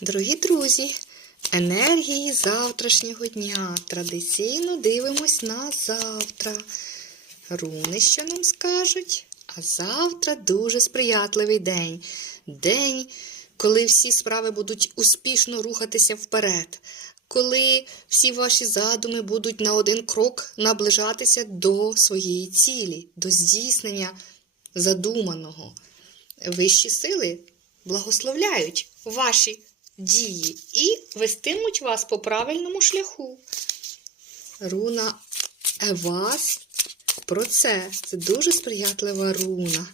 Дорогі друзі, енергії завтрашнього дня. Традиційно дивимось на завтра. Руни, що нам скажуть? А завтра дуже сприятливий день. День, коли всі справи будуть успішно рухатися вперед. Коли всі ваші задуми будуть на один крок наближатися до своєї цілі, до здійснення задуманого. Вищі сили благословляють ваші дії і вестимуть вас по правильному шляху. Руна Евас про це. Це дуже сприятлива руна.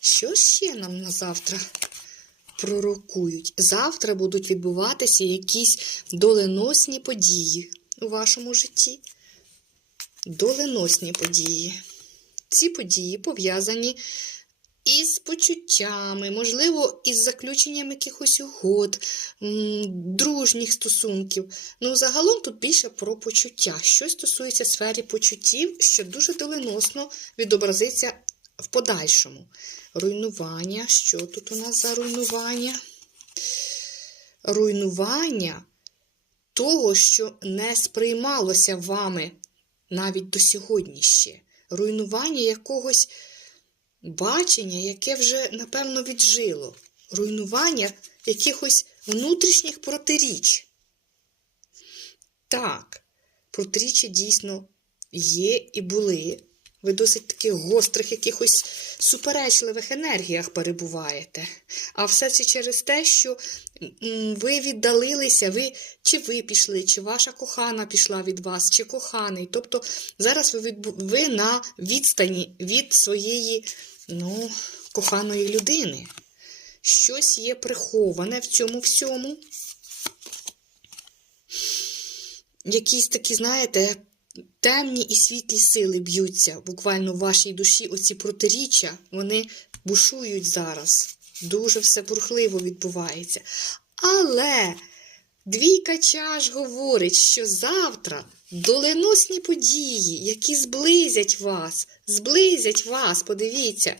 Що ще нам на завтра пророкують? Завтра будуть відбуватися якісь доленосні події у вашому житті. Доленосні події. Ці події пов'язані із почуттями, можливо, із заключенням якихось угод, дружніх стосунків. Ну, загалом тут більше про почуття. Що стосується сфери почуттів, що дуже доленосно відобразиться в подальшому. Руйнування. Що тут у нас за руйнування? Руйнування того, що не сприймалося вами навіть до сьогодні ще. Руйнування якогось бачення, яке вже, напевно, віджило, руйнування якихось внутрішніх протиріч. Так, протиріччя дійсно є і були. Ви досить таких гострих, якихось суперечливих енергіях перебуваєте. А все це через те, що ви віддалилися, ви чи ви пішли, чи ваша кохана пішла від вас, чи коханий. Тобто зараз ви, ви на відстані від своєї ну, коханої людини. Щось є приховане в цьому всьому. Якісь такі, знаєте, темні і світлі сили б'ються буквально в вашій душі. Оці протиріччя, вони бушують зараз. Дуже все бурхливо відбувається. Але двійка чаш говорить, що завтра доленосні події, які зблизять вас, зблизять вас, подивіться,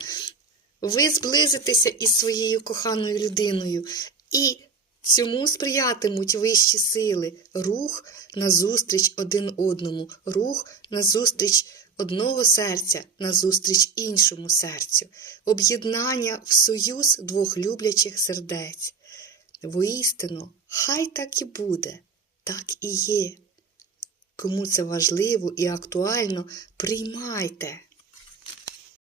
ви зблизитеся із своєю коханою людиною. І цьому сприятимуть вищі сили, рух назустріч один одному, рух назустріч одного серця, назустріч іншому серцю, об'єднання в союз двох люблячих сердець. Воістину, хай так і буде, так і є. Кому це важливо і актуально, приймайте.